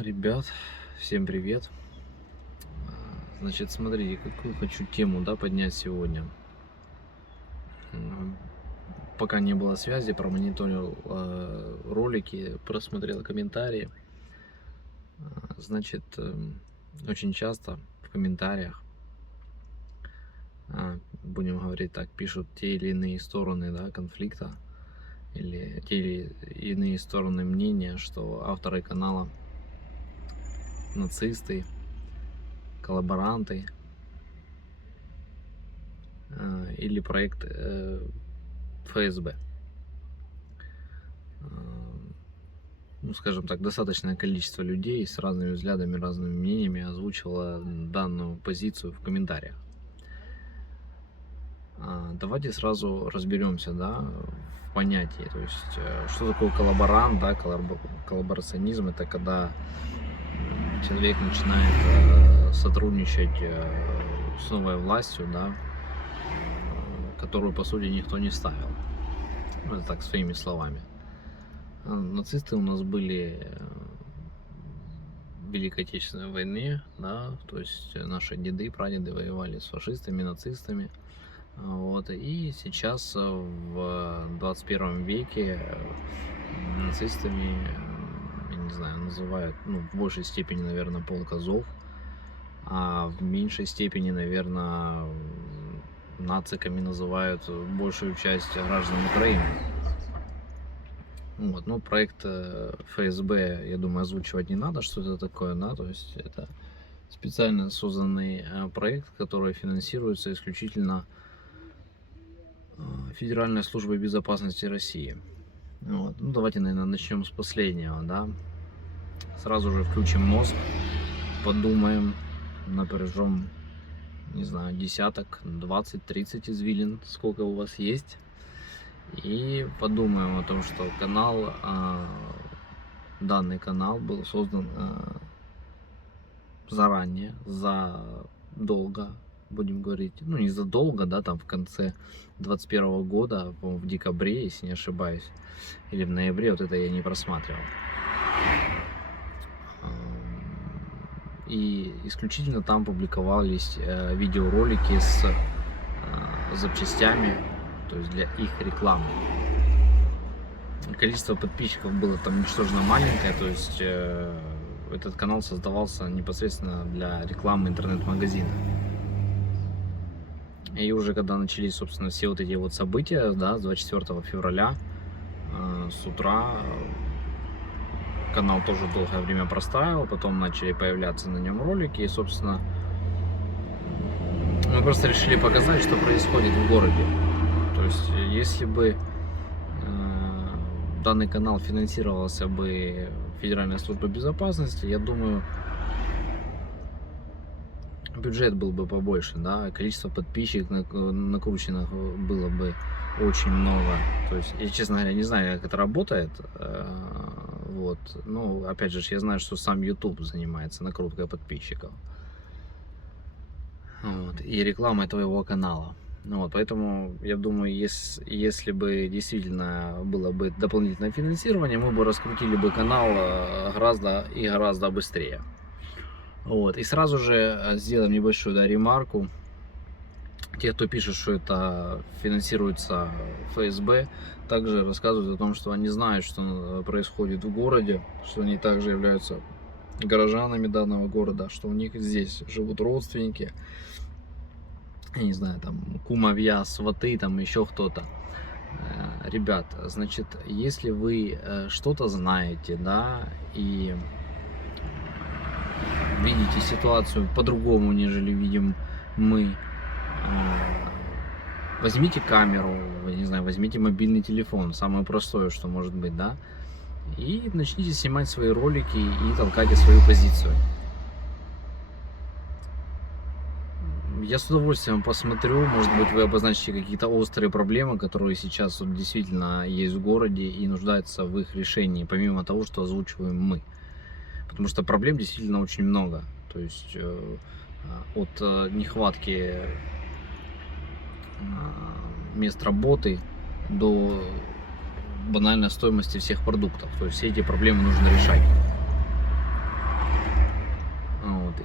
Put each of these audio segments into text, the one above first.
Ребят, всем привет. Значит, смотрите, какую хочу тему, да, поднять сегодня. М, Пока не было связи, промониторил ролики, просмотрел комментарии. Значит, очень часто в комментариях, будем говорить так, пишут те или иные стороны, да, конфликта или те или иные стороны мнения, что авторы канала нацисты, коллаборанты, или проект ФСБ. Ну, скажем так, достаточное количество людей с разными взглядами, разными мнениями озвучивало данную позицию в комментариях. Давайте сразу разберемся, да, в понятии, то есть, что такое коллаборант, да, коллаборационизм, это когда человек начинает сотрудничать с новой властью, да, которую, по сути, никто не ставил. Ну, это так, своими словами. Нацисты у нас были в Великой Отечественной войне, да, то есть наши деды, прадеды воевали с фашистами, нацистами. Вот, и сейчас в 21 веке нацистами, я не знаю, называют, ну, в большей степени, наверное, полк Азов, а в меньшей степени, наверное, нациками называют большую часть граждан Украины. Вот, ну, проект ФСБ, я думаю, озвучивать не надо, что это такое, да, то есть это специально созданный проект, который финансируется исключительно Федеральной службой безопасности России. Вот. Ну, давайте, наверное, начнем с последнего, да. Сразу же включим мозг, подумаем, напряжем, не знаю, десяток, 20, 30 извилин, сколько у вас есть. И подумаем о том, что данный канал был создан заранее, задолго, будем говорить, ну не задолго, да, там в конце 21 года, в декабре, если не ошибаюсь, или в ноябре, вот это я не просматривал. И исключительно там публиковались видеоролики с запчастями, то есть для их рекламы. Количество подписчиков было там ничтожно маленькое, то есть этот канал создавался непосредственно для рекламы интернет-магазина. И уже когда начались, собственно, все вот эти вот события, да, с 24 февраля с утра канал тоже долгое время простаивал, потом начали появляться на нем ролики, и, собственно, мы просто решили показать, что происходит в городе. То есть, если бы данный канал финансировался бы Федеральной службой безопасности, я думаю, бюджет был бы побольше, да, количество подписчиков накрученных было бы очень много. То есть, я, честно говоря, не знаю, как это работает. Вот. Ну, опять же, я знаю, что сам YouTube занимается накруткой подписчиков. Вот. И рекламой твоего канала. Ну, вот, поэтому я думаю, если бы действительно было бы дополнительное финансирование, мы бы раскрутили бы канал гораздо быстрее. Вот. И сразу же сделаем небольшую, да, ремарку. Те, кто пишет, что это финансируется ФСБ, также рассказывают о том, что они знают, что происходит в городе, что они также являются горожанами данного города, что у них здесь живут родственники, я не знаю, там, кумовья, сваты, там еще кто-то. Ребят, значит, если вы что-то знаете, да, и видите ситуацию по-другому, нежели видим мы, возьмите камеру, не знаю, возьмите мобильный телефон, самое простое, что может быть, да, и начните снимать свои ролики и толкайте свою позицию. Я с удовольствием посмотрю, может быть, вы обозначите какие-то острые проблемы, которые сейчас вот действительно есть в городе и нуждаются в их решении, помимо того, что озвучиваем мы. Потому что проблем действительно очень много. То есть от нехватки мест работы до банальной стоимости всех продуктов. То есть все эти проблемы нужно решать.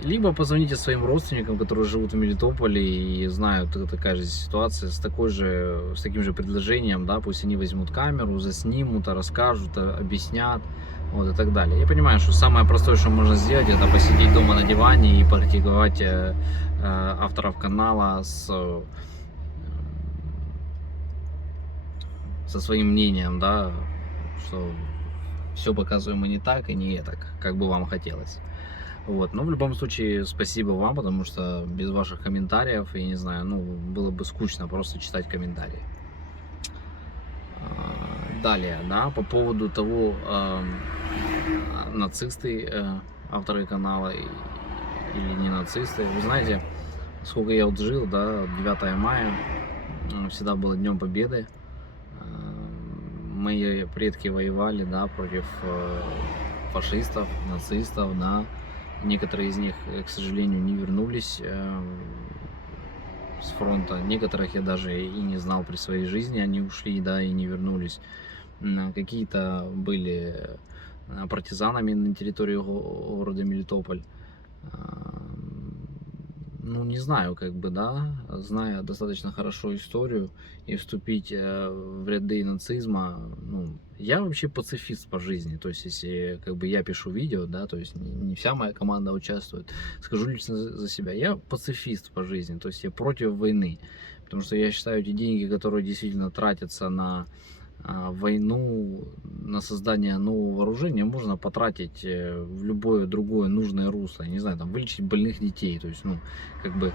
Либо позвоните своим родственникам, которые живут в Мелитополе и знают такая же ситуация, с таким же предложением, да, пусть они возьмут камеру, заснимут, расскажут, объяснят, вот, и так далее. Я понимаю, что самое простое, что можно сделать, это посидеть дома на диване и практиковать авторов канала со своим мнением, да, что все показываемо не так и не так, как бы вам хотелось. Вот. Но в любом случае, спасибо вам, потому что без ваших комментариев, я не знаю, ну, было бы скучно просто читать комментарии. Далее, да, по поводу того, нацисты, авторы канала или не нацисты. Вы знаете, сколько я вот жил, да, 9 мая всегда было Днем Победы. Мои предки воевали, да, против фашистов, нацистов, да. Некоторые из них, к сожалению, не вернулись с фронта. Некоторых я даже и не знал при своей жизни, они ушли, да, и не вернулись. Какие-то были партизанами на территории города Мелитополь. Ну, не знаю, как бы, да, зная достаточно хорошо историю и вступить в ряды нацизма, ну, я вообще пацифист по жизни, то есть, если, как бы, я пишу видео, да, то есть, не вся моя команда участвует, скажу лично за себя, я пацифист по жизни, то есть, я против войны, потому что я считаю, эти деньги, которые действительно тратятся на войну, на создание нового вооружения можно потратить в любое другое нужное русло, не знаю, там, вылечить больных детей, то есть, ну, как бы,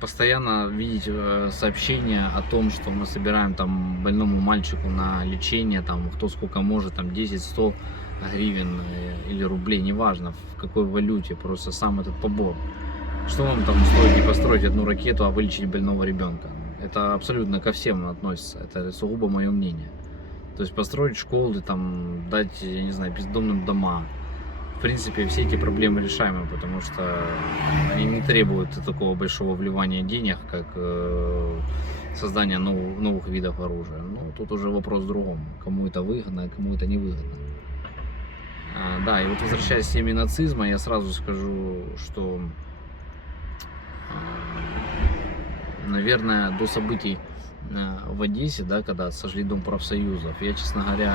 постоянно видеть сообщения о том, что мы собираем там больному мальчику на лечение, там, кто сколько может, там, 10-100 гривен или рублей, неважно в какой валюте, просто сам этот побор. Что вам там стоит не построить одну ракету, а вылечить больного ребенка? Это абсолютно ко всем относится, это сугубо мое мнение. То есть построить школы, там, дать, я не знаю, бездомным дома. В принципе, все эти проблемы решаемы, потому что они не требуют такого большого вливания денег, как создание новых видов оружия. Но тут уже вопрос в другом. Кому это выгодно, а кому это не выгодно. Да, и вот возвращаясь к теме нацизма, я сразу скажу, что, наверное, до событий в Одессе, да, когда сожгли Дом профсоюзов, я, честно говоря,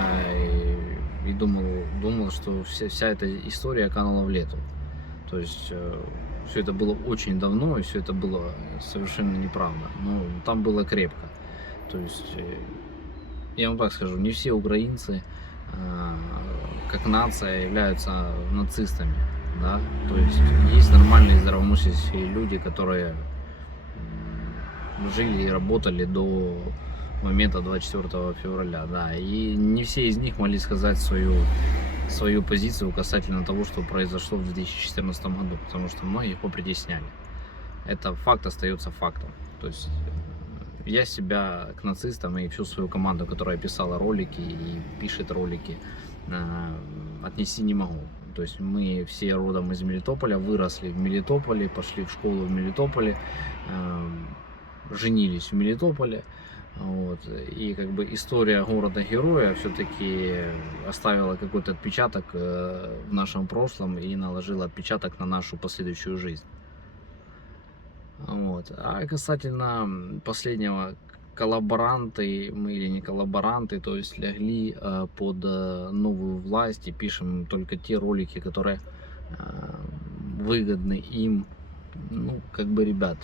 и думал, что вся эта история канула в лету. То есть все это было очень давно, и все это было совершенно неправда. Но там было крепко. То есть, я вам так скажу, не все украинцы как нация являются нацистами. Да? То есть нормальные здравомыслящие люди, которые жили и работали до момента 24 февраля, да, и не все из них могли сказать свою позицию касательно того, что произошло в 2014 году, потому что многие его притесняли. Это факт остается фактом. То есть я себя к нацистам и всю свою команду, которая писала ролики и пишет ролики, отнести не могу. То есть мы все родом из Мелитополя, выросли в Мелитополе, пошли в школу в Мелитополе, женились в Мелитополе. Вот. И как бы история города-героя все-таки оставила какой-то отпечаток в нашем прошлом и наложила отпечаток на нашу последующую жизнь. Вот. А касательно последнего, коллаборанты мы или не коллаборанты, то есть легли под новую власть и пишем только те ролики, которые выгодны им. Ну, как бы, ребят,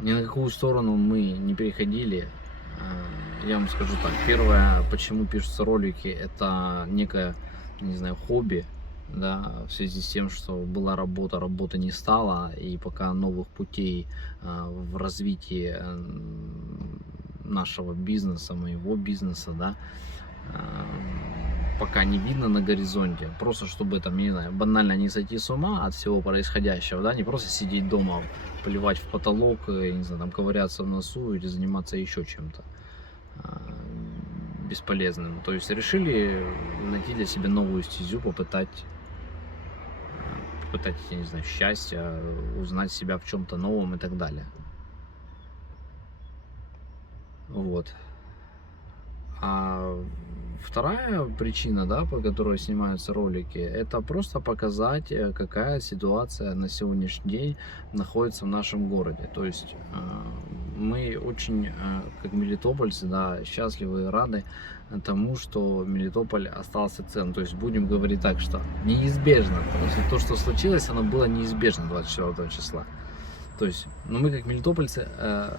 ни на какую сторону мы не переходили. Я вам скажу так. Первое, почему пишутся ролики, это некое, не знаю, хобби, да, в связи с тем, что была работа, работы не стало, и пока новых путей в развитии нашего бизнеса, моего бизнеса, да, пока не видно на горизонте, просто чтобы там, не знаю, банально не сойти с ума от всего происходящего, да, не просто сидеть дома, поливать в потолок, не знаю, там ковыряться в носу или заниматься еще чем-то бесполезным. То есть решили найти для себя новую стезю, попытать, я не знаю, счастья, узнать себя в чем-то новом и так далее. Вот. А вторая причина, да, по которой снимаются ролики, это просто показать, какая ситуация на сегодняшний день находится в нашем городе. То есть мы очень, как мелитопольцы, да, счастливы и рады тому, что Мелитополь остался цел. То есть будем говорить так, что неизбежно. То есть то, что случилось, оно было неизбежно 24 числа. То есть, ну, мы как мелитопольцы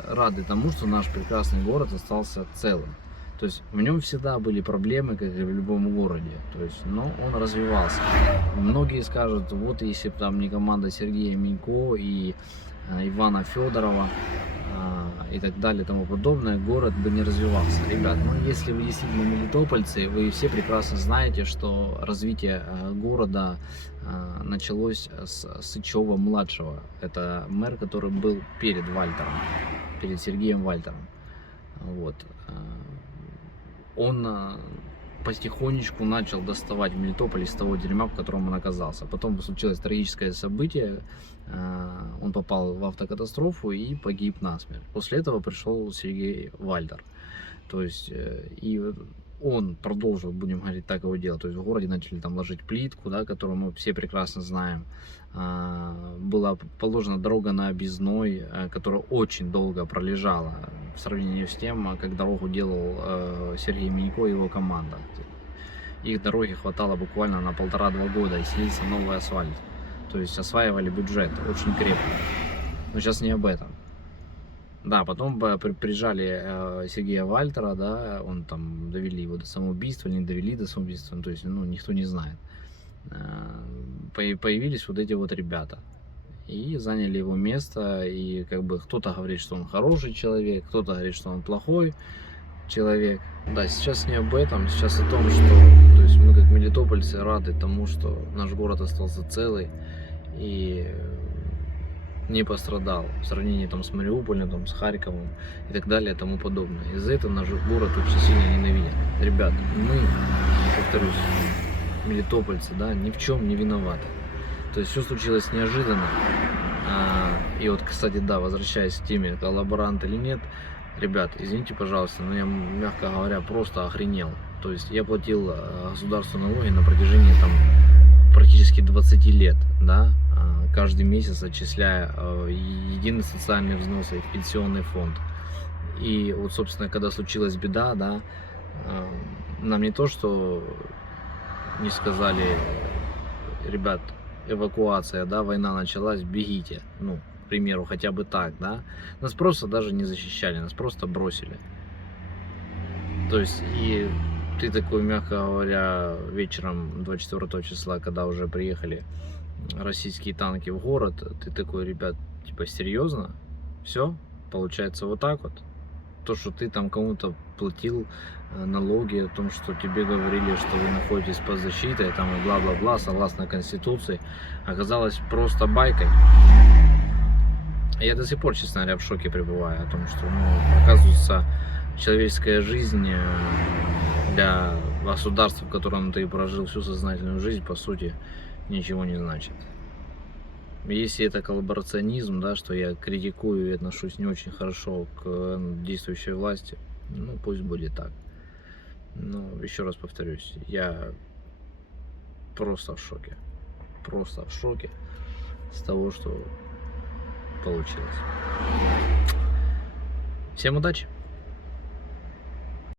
рады тому, что наш прекрасный город остался целым. То есть в нем всегда были проблемы, как и в любом городе. То есть, но он развивался. Многие скажут, вот если бы там не команда Сергея Минько и Ивана Федорова и так далее и тому подобное, город бы не развивался. Ребят, ну если вы действительно мелитопольцы, вы все прекрасно знаете, что развитие города началось с Сычева-младшего. Это мэр, который был перед Вальтером, перед Сергеем Вальтером. Вот. Он потихонечку начал доставать Мелитополь из того дерьма, в котором он оказался. Потом случилось трагическое событие, он попал в автокатастрофу и погиб насмерть. После этого пришел Сергей Вальтер. То есть, и он продолжил, будем говорить, так его делать. То есть в городе начали там ложить плитку, да, которую мы все прекрасно знаем. Была положена дорога на Объездной, которая очень долго пролежала в сравнении с тем, как дорогу делал Сергей Минько и его команда. Их дороги хватало буквально на 1,5-2 года, и селился новый асфальт. То есть осваивали бюджет очень крепко. Но сейчас не об этом. Да, потом прижали Сергея Вальтера, да, он там довели его до самоубийства, не довели до самоубийства, то есть, ну, никто не знает. Появились вот эти вот ребята и заняли его место, и как бы кто-то говорит, что он хороший человек, кто-то говорит, что он плохой человек. Да, сейчас не об этом, сейчас о том, что, то есть мы как мелитопольцы рады тому, что наш город остался целый и не пострадал в сравнении там с Мариуполем, там, с Харьковом и так далее и тому подобное. Из-за этого наш город очень сильно ненавидят. Ребят, мы, повторюсь, мелитопольцы, да, ни в чем не виноваты. То есть все случилось неожиданно. И вот, кстати, да, возвращаясь к теме, коллаборант или нет, ребят, извините, пожалуйста, но я, мягко говоря, просто охренел. То есть я платил государству налоги на протяжении там практически 20 лет, да, каждый месяц отчисляя единый социальный взнос и в пенсионный фонд. И вот, собственно, когда случилась беда, да, нам не то, что не сказали, ребят, эвакуация, да, война началась, бегите, ну, к примеру, хотя бы так, да, нас просто даже не защищали, нас просто бросили. То есть, и ты такой, мягко говоря, вечером 24 числа, когда уже приехали российские танки в город, ты такой, ребят, типа, серьезно? Все? Получается вот так вот? То, что ты там кому-то платил налоги, о том, что тебе говорили, что вы находитесь под защитой, там и бла-бла-бла, согласно Конституции, оказалось просто байкой. Я до сих пор, честно говоря, в шоке пребываю о том, что, ну, оказывается, человеческая жизнь для государства, в котором ты прожил всю сознательную жизнь, по сути, ничего не значит. Если это коллаборационизм, да, что я критикую и отношусь не очень хорошо к действующей власти, ну, пусть будет так. Но еще раз повторюсь, я просто в шоке. Просто в шоке с того, что получилось. Всем удачи!